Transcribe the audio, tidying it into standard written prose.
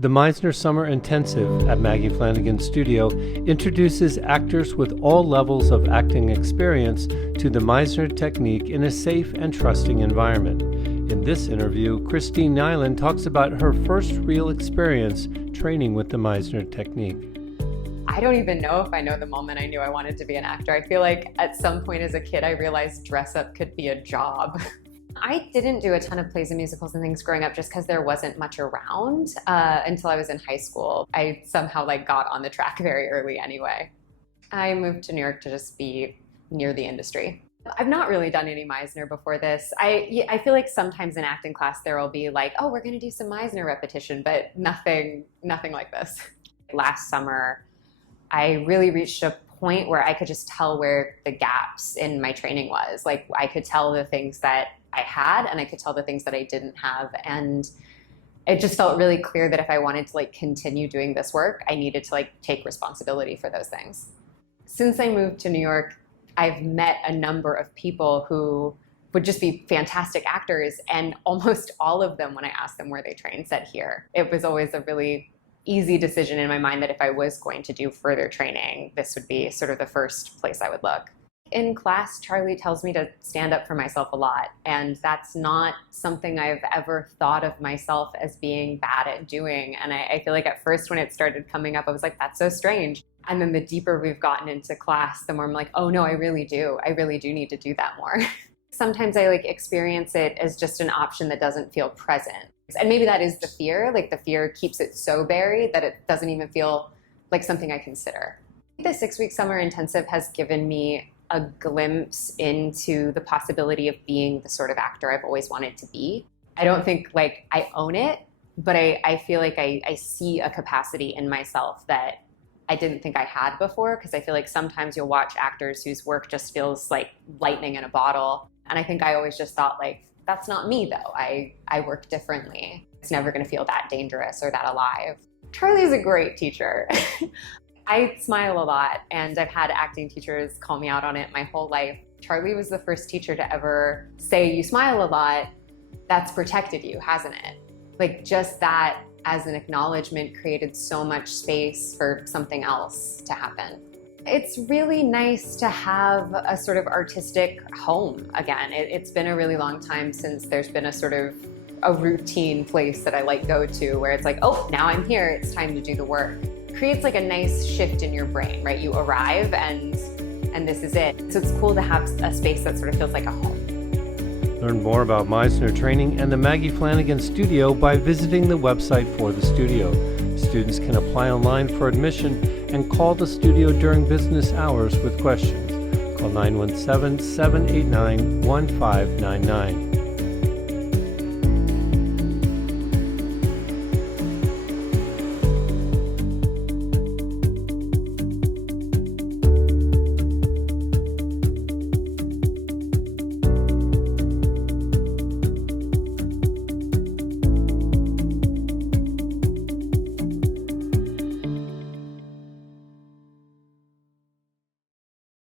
The Meisner Summer Intensive at Maggie Flanigan Studio introduces actors with all levels of acting experience to the Meisner Technique in a safe and trusting environment. In this interview, Christine Nyland talks about her first real experience training with the Meisner Technique. I don't even know if I know the moment I knew I wanted to be an actor. I feel like at some point as a kid, I realized dress up could be a job. I didn't do a ton of plays and musicals and things growing up just because there wasn't much around until I was in high school. I somehow got on the track very early anyway. I moved to New York to just be near the industry. I've not really done any Meisner before this. I feel like sometimes in acting class there will be oh, we're gonna do some Meisner repetition, but nothing like this. Last summer, I really reached a point where I could just tell where the gaps in my training was. I could tell the things that I had and I could tell the things that I didn't have. And it just felt really clear that if I wanted to continue doing this work, I needed to take responsibility for those things. Since I moved to New York, I've met a number of people who would just be fantastic actors, and almost all of them, when I asked them where they trained, said here. It was always a really easy decision in my mind that if I was going to do further training, this would be sort of the first place I would look. In class, Charlie tells me to stand up for myself a lot, and that's not something I've ever thought of myself as being bad at doing. And I feel like at first when it started coming up, I was like, that's so strange. And then the deeper we've gotten into class, the more I'm like, oh no, I really do. I really do need to do that more. Sometimes I experience it as just an option that doesn't feel present. And maybe that is the fear. The fear keeps it so buried that it doesn't even feel like something I consider. The 6-week summer intensive has given me a glimpse into the possibility of being the sort of actor I've always wanted to be. I don't think I own it, but I feel like I see a capacity in myself that I didn't think I had before, because I feel like sometimes you'll watch actors whose work just feels like lightning in a bottle. And I think I always just thought that's not me though. I work differently. It's never gonna feel that dangerous or that alive. Charlie's a great teacher. I smile a lot, and I've had acting teachers call me out on it my whole life. Charlie was the first teacher to ever say, you smile a lot, that's protected you, hasn't it? Just that as an acknowledgement created so much space for something else to happen. It's really nice to have a sort of artistic home again. It's been a really long time since there's been a sort of a routine place that I go to where it's oh, now I'm here, it's time to do the work. Creates a nice shift in your brain, right? You arrive and this is it. So it's cool to have a space that sort of feels like a home. Learn more about Meisner training and the Maggie Flanigan Studio by visiting the website for the studio. Students can apply online for admission and call the studio during business hours with questions. Call 917-789-1599.